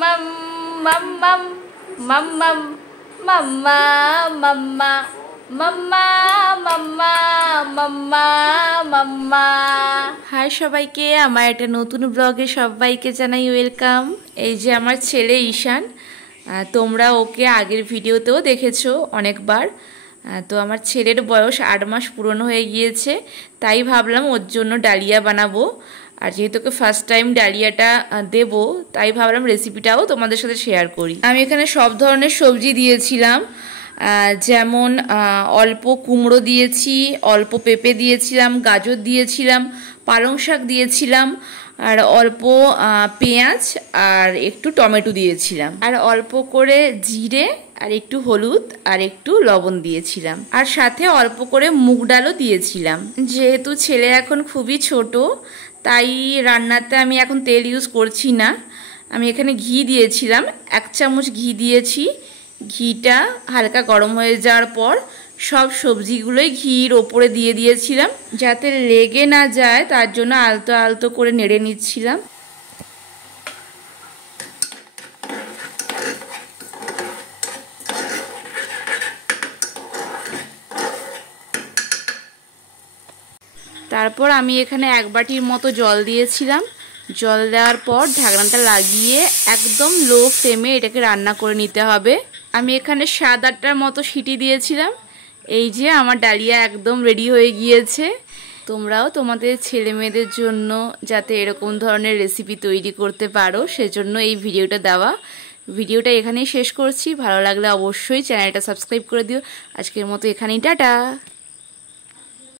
মাম মাম মাম মাম মাম মাম্মা মাম্মা মাম্মা মাম্মা মাম্মা মাম্মা। High সবাইকে, আমার একটা নতুন ব্লগে সবাইকে জানাই ওয়েলকাম। এই যে আমার ছেলে ঈশান, তোমরা ওকে আগের ভিডিওতেও দেখেছো অনেকবার। তো আমার ছেলের বয়স 8 মাস পূরণ হয়ে গিয়েছে, তাই ভাবলাম ওর জন্য ডালিয়া বানাবো। আর যেহেতু ওকে ফার্স্ট টাইম ডালিয়াটা দেব, তাই ভাবলাম রেসিপিটাও তোমাদের সাথে শেয়ার করি। আমি এখানে সব ধরনের সবজি দিয়েছিলাম, যেমন অল্প কুমড়ো দিয়েছি, অল্প পেঁপে দিয়েছিলাম, গাজর দিয়েছিলাম, পালং শাক দিয়েছিলাম, আর অল্প পেঁয়াজ আর একটু টমেটো দিয়েছিলাম, আর অল্প করে জিরে আর একটু হলুদ আর একটু লবণ দিয়েছিলাম, আর সাথে অল্প করে মুগ ডালও দিয়েছিলাম। যেহেতু ছেলে এখন খুবই ছোট, তাই রান্নাতে আমি এখন তেল ইউজ করছি না। আমি এখানে ঘি দিয়েছিলাম, 1 চামচ ঘি দিয়েছি। ঘিটা হালকা গরম হয়ে যাওয়ার পর সব সবজিগুলোই ঘির ওপরে দিয়ে দিয়েছিলাম, যাতে লেগে না যায়, তার জন্য আলতো আলতো করে নেড়ে নিচ্ছিলাম। তারপর আমি এখানে 1 বাটির মতো জল দিয়েছিলাম। জল দেওয়ার পর ঢাকনাটা লাগিয়ে একদম লো ফ্লেমে এটাকে রান্না করে নিতে হবে। আমি এখানে 7-8টার মতো সিটি দিয়েছিলাম। এই যে আমার ডালিয়া একদম রেডি হয়ে গিয়েছে। তোমরাও তোমাদের ছেলে মেয়েদের জন্য যাতে এরকম ধরনের রেসিপি তৈরি করতে পারো, সেজন্য এই ভিডিওটা দেওয়া। ভিডিওটা এখানেই শেষ করছি। ভালো লাগলে অবশ্যই চ্যানেলটা সাবস্ক্রাইব করে দিও। আজকের মতো এখানেই টাটা।